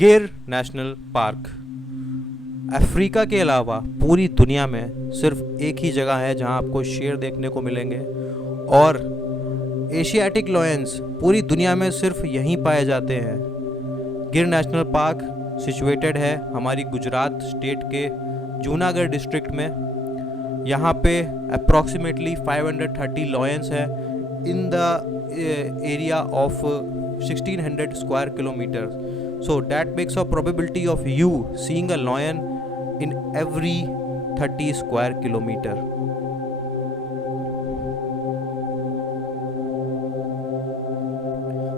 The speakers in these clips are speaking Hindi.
गिर नेशनल पार्क अफ्रीका के अलावा पूरी दुनिया में सिर्फ एक ही जगह है जहां आपको शेर देखने को मिलेंगे, और एशियाटिक लॉयंस पूरी दुनिया में सिर्फ यहीं पाए जाते हैं। गिर नेशनल पार्क सिचुएटेड है हमारी गुजरात स्टेट के जूनागढ़ डिस्ट्रिक्ट में। यहाँ पे अप्रॉक्सीमेटली 530 लॉयंस है in the area of 1600 square kilometre. So that makes a probability of you seeing a lion in every 30 square kilometer.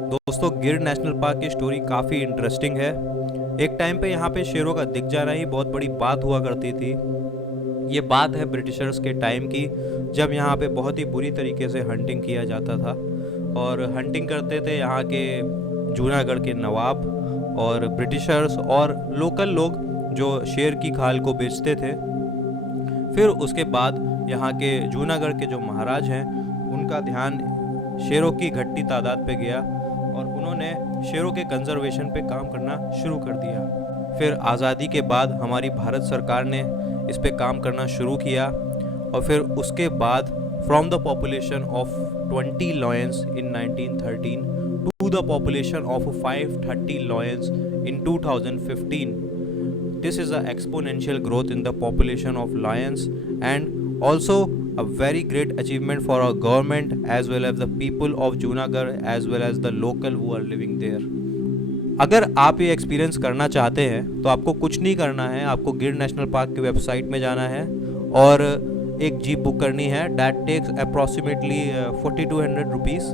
दोस्तों, गिर नेशनल पार्क की स्टोरी काफ़ी इंटरेस्टिंग है। एक टाइम पे यहाँ पे शेरों का दिख जाना ही बहुत बड़ी बात हुआ करती थी। ये बात है ब्रिटिशर्स के टाइम की, जब यहाँ पे बहुत ही बुरी तरीके से हंटिंग किया जाता था, और हंटिंग करते थे यहाँ के जूनागढ़ के नवाब और ब्रिटिशर्स और लोकल लोग जो शेर की खाल को बेचते थे। फिर उसके बाद यहाँ के जूनागढ़ के जो महाराज हैं उनका ध्यान शेरों की घटती तादाद पे गया और उन्होंने शेरों के कंजर्वेशन पे काम करना शुरू कर दिया। फिर आज़ादी के बाद हमारी भारत सरकार ने इस पे काम करना शुरू किया, और फिर उसके बाद from the population of 20 lions in 1913 to the population of 530 lions in 2015. This is an exponential growth in the population of lions, and also a very great achievement for our government as well as the people of Junagadh as well as the local who are living there. अगर आप ये एक्सपीरियंस करना चाहते हैं तो आपको कुछ नहीं करना है, आपको गिर नेशनल पार्क की वेबसाइट में जाना है और एक जीप बुक करनी है। डैट टेक्स अप्रॉक्सीमेटली 4200 रुपीज़,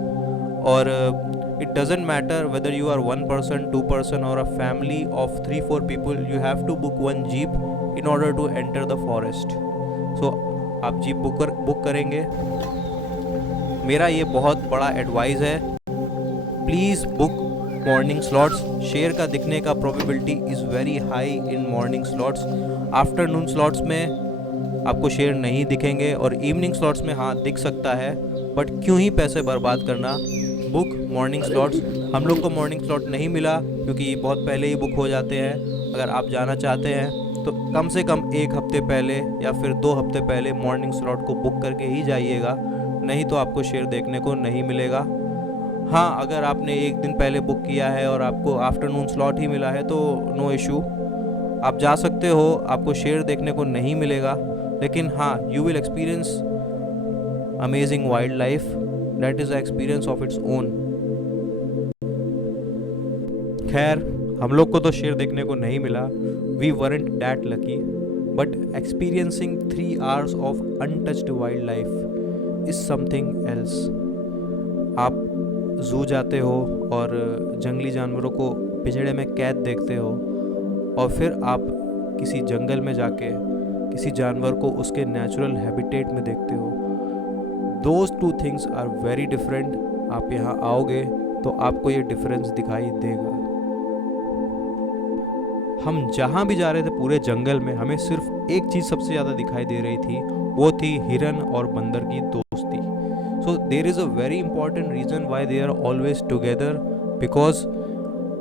और it doesn't matter whether you are 1 person, 2 person or a family of 3-4 people, you have to book one jeep in order to enter the forest. So आप जीप बुक करेंगे। मेरा ये बहुत बड़ा एडवाइस है, प्लीज़ बुक मॉर्निंग स्लॉट्स। शेर का दिखने का probability is very high in morning slots. Afternoon slots में आपको शेर नहीं दिखेंगे, और इवनिंग स्लॉट्स में हाँ दिख सकता है, बट क्यों ही पैसे बर्बाद करना। Book morning slots. हम लोग को मॉर्निंग स्लॉट नहीं मिला क्योंकि बहुत पहले ही बुक हो जाते हैं। अगर आप जाना चाहते हैं तो कम से कम 1 हफ्ते पहले या फिर 2 हफ्ते पहले मॉर्निंग स्लॉट को बुक करके ही जाइएगा, नहीं तो आपको शेर देखने को नहीं मिलेगा। हाँ, अगर आपने 1 दिन पहले बुक किया है और आपको आफ्टरनून स्लॉट ही मिला है तो नो इशू, आप जा सकते हो, आपको शेर देखने को नहीं मिलेगा, लेकिन हाँ you will experience amazing wild life. That is the experience of its own. खैर, हम लोग को तो शेर देखने को नहीं मिला, we weren't that lucky, but experiencing 3 hours of untouched wildlife is something else. आप जू जाते हो और जंगली जानवरों को पिंजड़े में कैद देखते हो, और फिर आप किसी जंगल में जाके किसी जानवर को उसके नेचुरल हैबिटेट में देखते हो। Those two things are very different. आप यहाँ आओगे तो आपको ये डिफरेंस दिखाई देगा। हम जहाँ भी जा रहे थे पूरे जंगल में हमें सिर्फ एक चीज़ सबसे ज़्यादा दिखाई दे रही थी, वो थी हिरन और बंदर की दोस्ती। So there is a very important reason why they are always together, because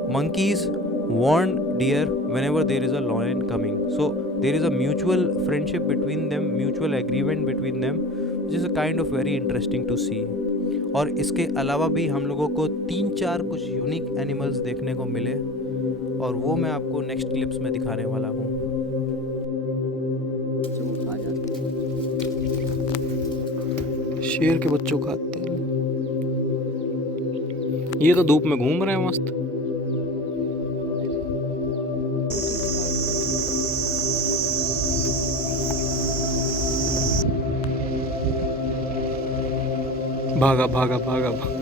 monkeys warn deer whenever there is a lion coming. So there is a mutual friendship between them, mutual agreement between them, which is a kind of very interesting to see. और इसके अलावा भी हम लोगों को 3-4 कुछ यूनिक एनिमल्स देखने को मिले, और वो मैं आपको नेक्स्ट क्लिप्स में दिखाने वाला हूँ। शेर के बच्चों खाते हैं, ये तो धूप में घूम रहे हैं मस्त। भागा भागा भागा भागा।